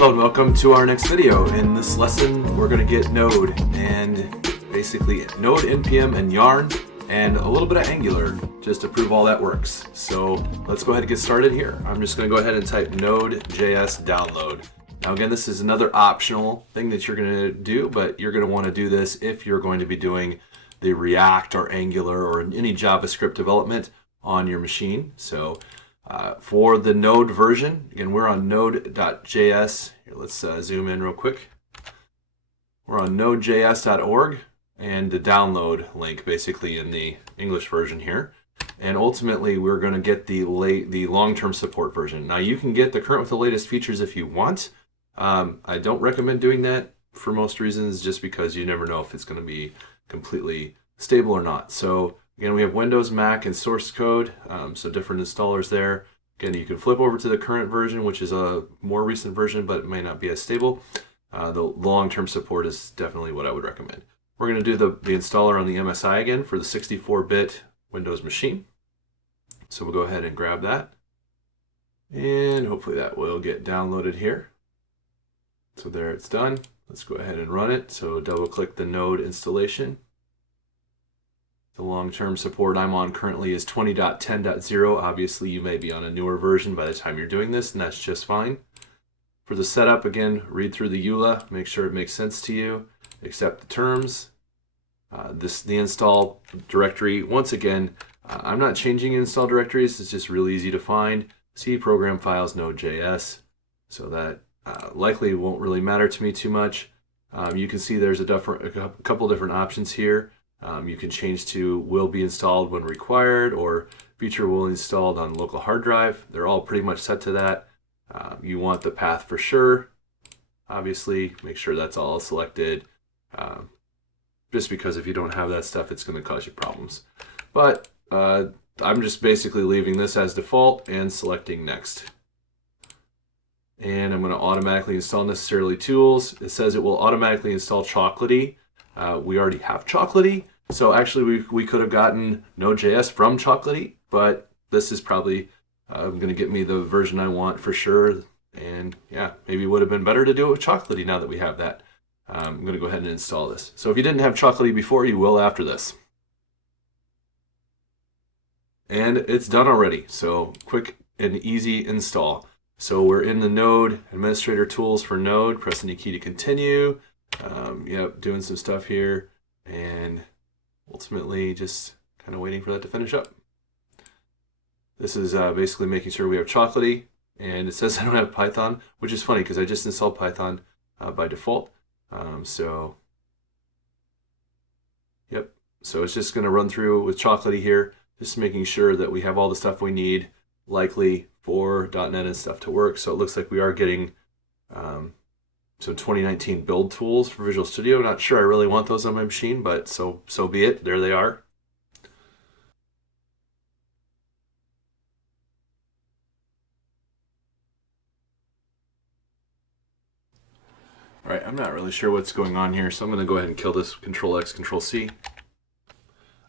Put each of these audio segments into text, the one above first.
Hello and welcome to our next video. In this lesson, we're going to get Node and basically Node, NPM, and Yarn, and a little bit of Angular just to prove all that works. So let's go ahead and get started here. I'm just going to go ahead and type Node.js download. Now again, this is another optional thing that you're going to do, but you're going to want to do this if you're going to be doing the React or Angular or any JavaScript development on your machine. So for the Node version, again, we're on Node.js. Here, let's zoom in real quick. We're on Node.js.org and the download link basically in the English version here. And ultimately, we're going to get the long-term support version. Now, you can get the current with the latest features if you want. I don't recommend doing that for most reasons, just because you never know if it's going to be completely stable or not. So again, we have Windows, Mac, and source code, so different installers there. Again, you can flip over to the current version, which is a more recent version, but it may not be as stable. The long-term support is definitely what I would recommend. We're going to do the installer on the MSI again for the 64-bit Windows machine. So we'll go ahead and grab that. And hopefully that will get downloaded here. So there it's done. Let's go ahead and run it. So double-click the Node installation. The long-term support I'm on currently is 20.10.0. Obviously, you may be on a newer version by the time you're doing this, and that's just fine. For the setup, again, read through the EULA, make sure it makes sense to you, accept the terms. The install directory, once again, I'm not changing install directories. It's just really easy to find. C program files, Node.js. So that likely won't really matter to me too much. You can see there's a couple different options here. You can change to will be installed when required or feature will be installed on local hard drive. They're all pretty much set to that. You want the path for sure. Obviously, make sure that's all selected. Just because if you don't have that stuff, it's going to cause you problems. But I'm just basically leaving this as default and selecting next. And I'm going to automatically install necessarily tools. It says it will automatically install Chocolatey. We already have Chocolatey, so actually we could have gotten Node.js from Chocolatey, but this is probably going to get me the version I want for sure. And yeah, maybe it would have been better to do it with Chocolatey now that we have that. I'm going to go ahead and install this. So if you didn't have Chocolatey before, you will after this. And it's done already, so quick and easy install. So we're in the Node administrator tools for Node, press any key to continue. Yep, doing some stuff here, and ultimately just kind of waiting for that to finish up. This is basically making sure we have Chocolatey, and it says I don't have Python, which is funny because I just installed Python by default. Yep, so it's just going to run through with Chocolatey here, just making sure that we have all the stuff we need, likely for .NET and stuff to work. So it looks like we are getting some 2019 build tools for Visual Studio. Not sure I really want those on my machine, but so be it. There they are. All right, I'm not really sure what's going on here, so I'm going to go ahead and kill this. Control X, Control C.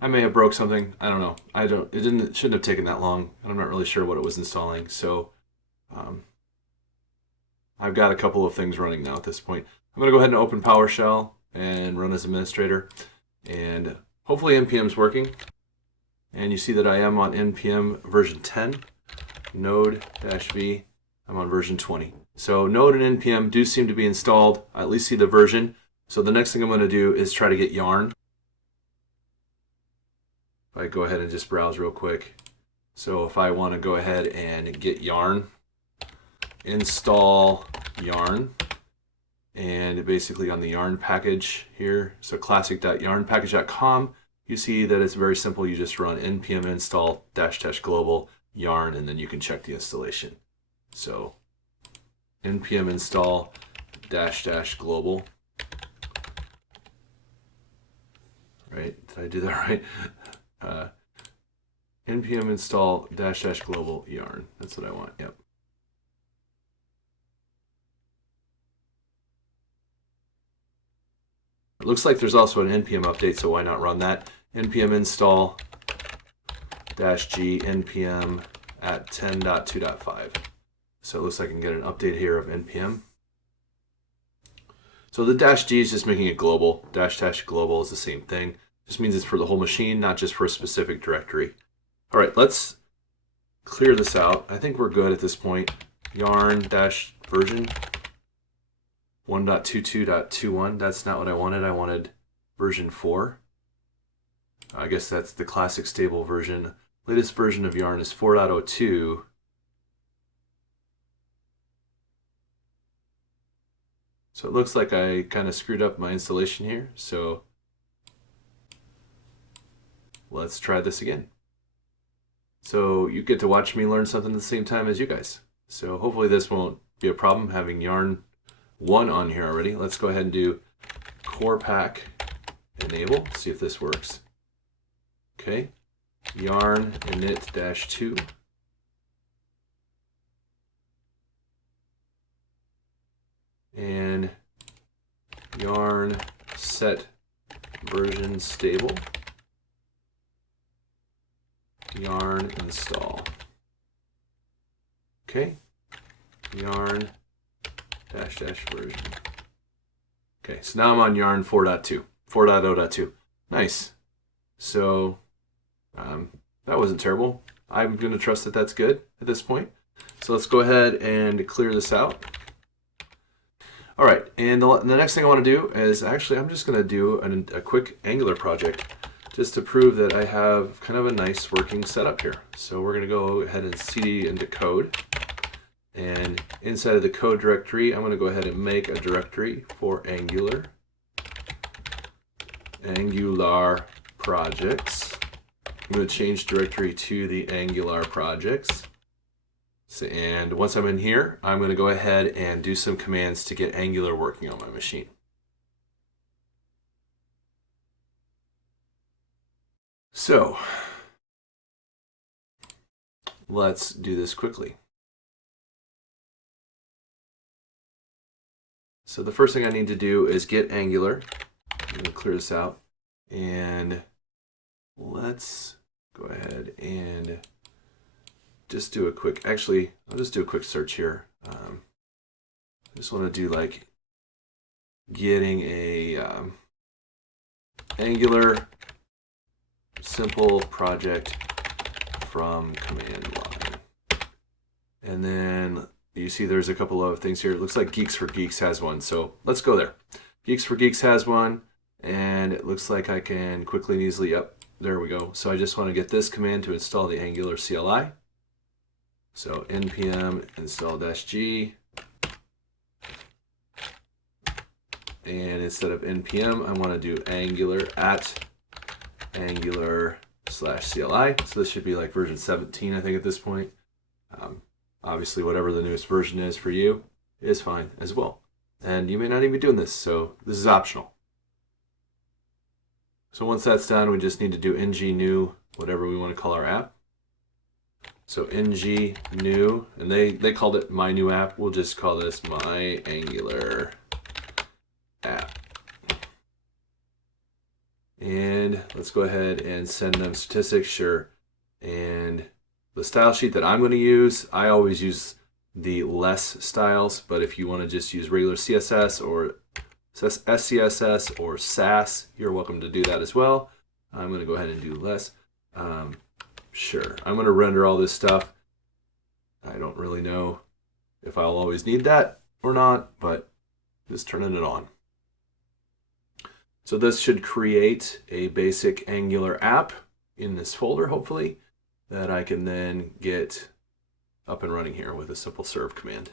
I may have broke something. I don't know. It shouldn't have taken that long, and I'm not really sure what it was installing. So I've got a couple of things running now at this point. I'm going to go ahead and open PowerShell and run as administrator. And hopefully NPM is working. And you see that I am on NPM version 10. Node-v, I'm on version 20. So Node and NPM do seem to be installed. I at least see the version. So the next thing I'm going to do is try to get Yarn. If I go ahead and just browse real quick. So if I want to go ahead and get Yarn, install Yarn, and basically on the Yarn package here, so classic.yarnpackage.com, you see that it's very simple. You just run npm install -- global yarn, and then you can check the installation. So npm install -- global. Right? Did I do that right? npm install -- global yarn. That's what I want. Yep. It looks like there's also an npm update, so why not run that? npm install -g npm at 10.2.5. So it looks like I can get an update here of npm. So the -g is just making it global. -- global is the same thing. Just means it's for the whole machine, not just for a specific directory. All right, let's clear this out. I think we're good at this point. Yarn -version 1.22.21. That's not what I wanted. I wanted version 4. I guess that's the classic stable version. Latest version of Yarn is 4.02. So it looks like I kind of screwed up my installation here. So let's try this again. So you get to watch me learn something at the same time as you guys. So hopefully this won't be a problem having Yarn 1 on here already. Let's go ahead and do core pack enable, see if this works. Okay, yarn init -2. And yarn set version stable. Yarn install. Okay, yarn --version. Okay, so now I'm on yarn 4.2, 4.0.2. Nice. So that wasn't terrible. I'm going to trust that that's good at this point. So let's go ahead and clear this out. All right, and the next thing I want to do is actually I'm just going to do a quick Angular project just to prove that I have kind of a nice working setup here. So we're going to go ahead and cd into code. And inside of the code directory, I'm going to go ahead and make a directory for Angular projects. I'm going to change directory to the Angular projects. So, and once I'm in here, I'm going to go ahead and do some commands to get Angular working on my machine. So let's do this quickly. So the first thing I need to do is get Angular. I'm going to clear this out. And let's go ahead and just do a quick, actually, I'll just do a quick search here. I just want to do like getting a Angular simple project from command line. And then you see there's a couple of things here. It looks like Geeks for Geeks has one. So let's go there. Geeks for Geeks has one. And it looks like I can quickly and easily, yep, there we go. So I just want to get this command to install the Angular CLI. So npm install -g. And instead of npm, I want to do Angular @Angular/CLI. So this should be like version 17, I think, at this point. Obviously, whatever the newest version is for you is fine as well. And you may not even be doing this, so this is optional. So once that's done, we just need to do ng new, whatever we want to call our app. So ng new, and they called it my new app. We'll just call this my Angular app. And let's go ahead and send them statistics, sure. And the style sheet that I'm going to use, I always use the less styles, but if you want to just use regular CSS or SCSS or Sass, you're welcome to do that as well. I'm going to go ahead and do less. Sure, I'm going to render all this stuff. I don't really know if I'll always need that or not, but just turning it on. So this should create a basic Angular app in this folder, hopefully, that I can then get up and running here with a simple serve command.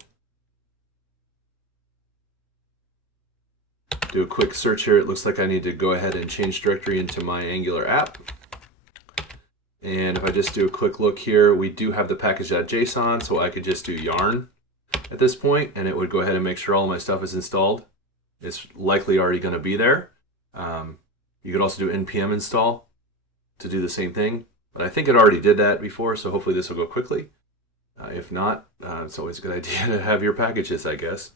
Do a quick search here. It looks like I need to go ahead and change directory into my Angular app. And if I just do a quick look here, we do have the package.json, so I could just do yarn at this point, and it would go ahead and make sure all my stuff is installed. It's likely already going to be there. You could also do npm install to do the same thing, but I think it already did that before, so hopefully this will go quickly. If not, it's always a good idea to have your packages, I guess.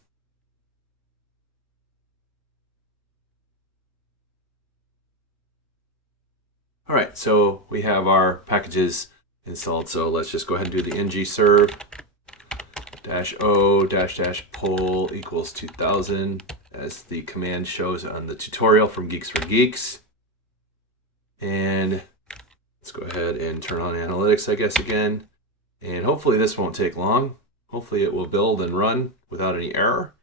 All right, so we have our packages installed. So let's just go ahead and do the ng serve -o -- poll equals 2000 as the command shows on the tutorial from Geeks for Geeks. And let's go ahead and turn on analytics, I guess, again. And hopefully this won't take long. Hopefully it will build and run without any error.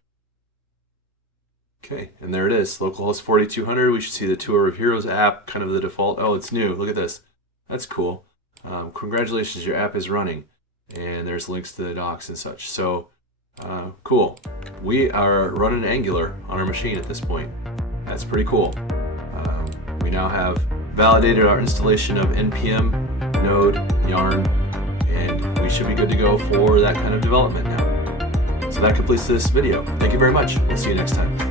Okay, and there it is, localhost 4200. We should see the Tour of Heroes app, kind of the default. Oh, it's new. Look at this. That's cool. Congratulations, your app is running. And there's links to the docs and such. So, cool. We are running Angular on our machine at this point. That's pretty cool. We now have validated our installation of NPM, Node, Yarn, and we should be good to go for that kind of development now. So that completes this video. Thank you very much. We'll see you next time.